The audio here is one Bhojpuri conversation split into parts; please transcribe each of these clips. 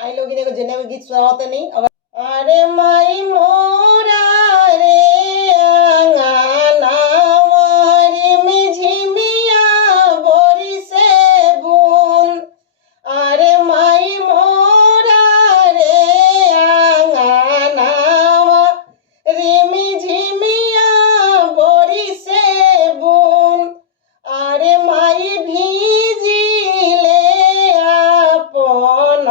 आई लोग इन्हें जने को गीत सुनाओ तो नहीं। अरे माई मोरा रे आंगना वारी में झिमिया बोरी से बुन। अरे माई मोरा रे आंगना वारी में झिमिया बोरी से बुन। अरे माई भीजी ले अपन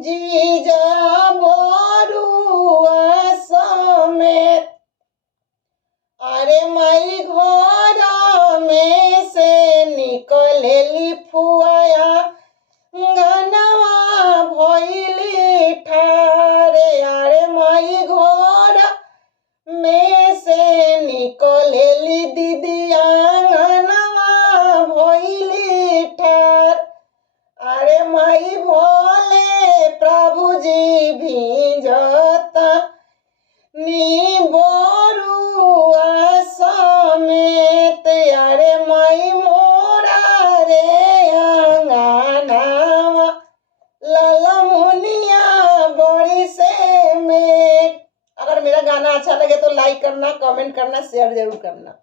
जीजा बरुआ समेत। अरे माई घर में से निकलेली फुआया गनवा भइली ठारे। अरे माई घर में से निकलेली दीदिया गनवा भइली ठार। अरे माई भोले प्रभु जी भिंजता नी बरुआ समेत। अरे माई मोरा रे आंगनावा ललमुनिया बड़ी से में। अगर मेरा गाना अच्छा लगे तो लाइक करना, कमेंट करना, शेयर जरूर करना।